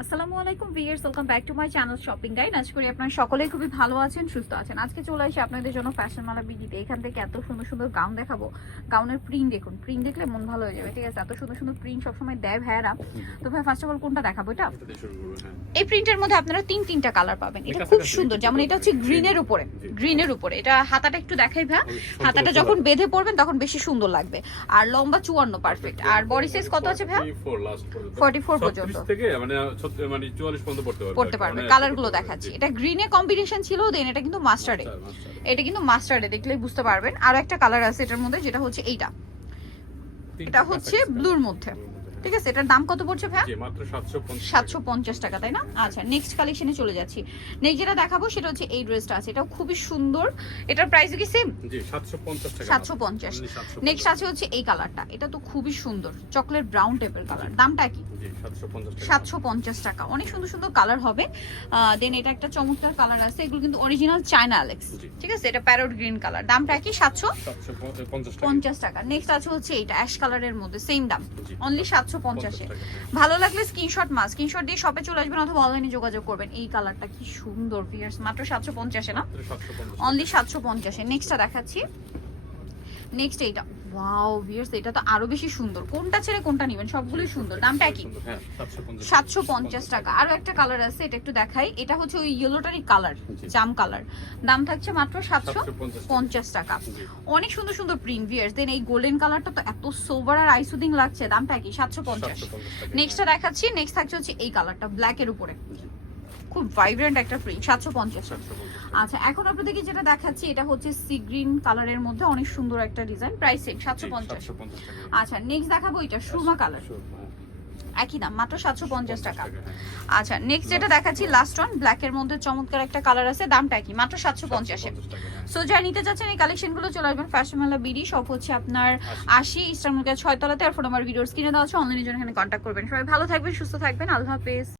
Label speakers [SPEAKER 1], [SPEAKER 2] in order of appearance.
[SPEAKER 1] আসসালামু আলাইকুম viewers welcome back to my channel shopping guide আজ করি আপনারা সকলেই খুবই ভালো আছেন সুস্থ আছেন। আজকে চলে আসি আপনাদের জন্য ফ্যাশন মালা বিজিতে এখান থেকে এত সুন্দর সুন্দর গাউন দেখাবো। গাউনের প্রিন্ট দেখুন। প্রিন্ট দেখলে মন ভালো হয়ে যাবে ঠিক আছে? এত সুন্দর সুন্দর প্রিন্ট সবসময় দেয় ভাইয়ারা। তো ভাই ফার্স্ট অফ অল কোনটা দেখাবো এটা?
[SPEAKER 2] হ্যাঁ।
[SPEAKER 1] এই প্রিন্টের মধ্যে আপনারা তিন তিনটা কালার পাবেন। এটা খুব সুন্দর। যেমন এটা হচ্ছে গ্রিনের উপরে। গ্রিনের উপরে। এটা হাতাটা একটু দেখাই ভাই। হাতাটা যখন বেঁধে পড়বেন তখন বেশি সুন্দর লাগবে। আর লম্বা চুয়ান্ন পারফেক্ট আর বডি সাইজ কত আছে ভাই
[SPEAKER 2] 44 last পর্যন্ত।
[SPEAKER 1] 44
[SPEAKER 2] 36
[SPEAKER 1] পর্যন্ত।
[SPEAKER 2] থেকে মানে ছত্রিশ- মানে 44 পর্যন্ত পড়তে পারবে।
[SPEAKER 1] পড়তে পারবে
[SPEAKER 2] কালারগুলো
[SPEAKER 1] দেখাচ্ছি। এটা গ্রিনে কম্বিনেশন ছিল দেন এটা কিন্তু মাস্টার্ডে
[SPEAKER 2] মাস্টার, মাস্টার।
[SPEAKER 1] এটা কিন্তু মাস্টার্ডে দেখলেই বুঝতে পারবেন। আরও একটা কালার আছে এটার মধ্যে যেটা হচ্ছে এইটা। এটা হচ্ছে ব্লুর মধ্যে, ঠিক আছে এটার দাম কত পড়ছে ভাই
[SPEAKER 2] মাত্র 750
[SPEAKER 1] সাতশো পঞ্চাশ টাকা তাই না? আচ্ছা নেক্সট কালেকশনে চলে যাচ্ছি। নেক্সট যেটা দেখাবো সেটা হচ্ছে এই ড্রেসটা আছে। এটাও খুবই সুন্দর। এটার প্রাইস কি সেম
[SPEAKER 2] জি, 750 টাকা।
[SPEAKER 1] 750
[SPEAKER 2] মাত্র। Only 750
[SPEAKER 1] নেক্সট আছে হচ্ছে এই কালারটা এটা তো খুবই সুন্দর। চকলেট ব্রাউন টাইপের কালার দামটা কি?
[SPEAKER 2] জি, 750 টাকা।
[SPEAKER 1] সাতশো পঞ্চাশ টাকা। অনেক সুন্দর সুন্দর কালার হবে। দেন এটা একটা চমৎকার কালার আছে। এগুলো কিন্তু অরিজিনাল চায়না অ্যালেক্স ঠিক আছে এটা প্যারোট গ্রিন কালার দামটা কি? সাতশো?
[SPEAKER 2] 750 টাকা।
[SPEAKER 1] পঞ্চাশ টাকা। নেক্সট আছে হচ্ছে এইটা অ্যাশ কালারের মধ্যে সেম দাম। অনলি সাতশো পঞ্চাশে।
[SPEAKER 2] 50 টাকা।
[SPEAKER 1] ভালো লাগলে স্ক্রিনশট মাস স্ক্রিনশট দিয়ে শপে চলে আসবেন অথবা অনলাইনে যোগাযোগ করবেন। এই কালারটা কি সুন্দর ফিয়ার্স মাত্র সাতশো পঞ্চাশে না? অনলি সাতশো পঞ্চাশে নেক্সটটা দেখাচ্ছি। নেক্সট এইটা। ওয়াও ভিয়ার্স এটা তো আরও বেশি সুন্দর। কোনটা ছেড়ে কোনটা নেবেন সবগুলোই সুন্দর। দাম কি
[SPEAKER 2] সুন্দর, হ্যাঁ, 750
[SPEAKER 1] সাতশো পঞ্চাশ টাকা। আরও একটা কালার আছে এটা একটু দেখাই। এটা হচ্ছে ওই ইয়েলোটারই কালার জাম কালার দাম থাকছে মাত্র সাতশো
[SPEAKER 2] 750
[SPEAKER 1] পঞ্চাশ টাকা। অনেক সুন্দর সুন্দর প্রিন্ট ভিয়ার্স দেন এই গোল্ডেন কালারটা তো এত সোবার আর আইসুদিং লাগছে দাম কি সাতশো পঞ্চাশ।
[SPEAKER 2] 750 টাকা,
[SPEAKER 1] নেক্সটটা দেখাচ্ছি। নেক্সট থাকছে হচ্ছে এই কালারটা ব্ল্যাক এর উপরে। খুব ভাইব্রেন্ট একটা প্রিন্ট সাতশো পঞ্চাশ। আচ্ছা এখন আপনাদেরকে যেটা দেখাচ্ছি এটা হচ্ছে সি গ্রিন কালারের মধ্যে অনেক সুন্দর একটা ডিজাইন প্রাইস সেম সাতশো পঞ্চাশ। আচ্ছা নেক্সট দেখাবো এটা সুরমা কালার
[SPEAKER 2] হ্যাঁ।
[SPEAKER 1] একই দাম মাত্র সাতশো পঞ্চাশ টাকা।
[SPEAKER 2] হ্যাঁ।
[SPEAKER 1] আচ্ছা নেক্সট যেটা দেখাচ্ছি লাস্ট ওয়ান ব্ল্যাক এর মধ্যে চমৎকার একটা কালার আছে দামটা কি মাত্র সাতশো পঞ্চাশে।
[SPEAKER 2] 750 হ্যাঁ।
[SPEAKER 1] সো যারা নিতে চাচ্ছেন এই কালেকশনগুলো চলে আসবেন ফ্যাশন মেলা বিডি সব হচ্ছে আপনার আশি ইস্টার মার্কেট ছয়তলাতে আর ফোন নাম্বার ভিডিওস কিনে দেওয়া আছে অনলাইনের জন্য এখানে কন্ট্যাক্ট করবেন। সবাই ভালো থাকবেন সুস্থ থাকবেন আল্লাহ হাফেজ।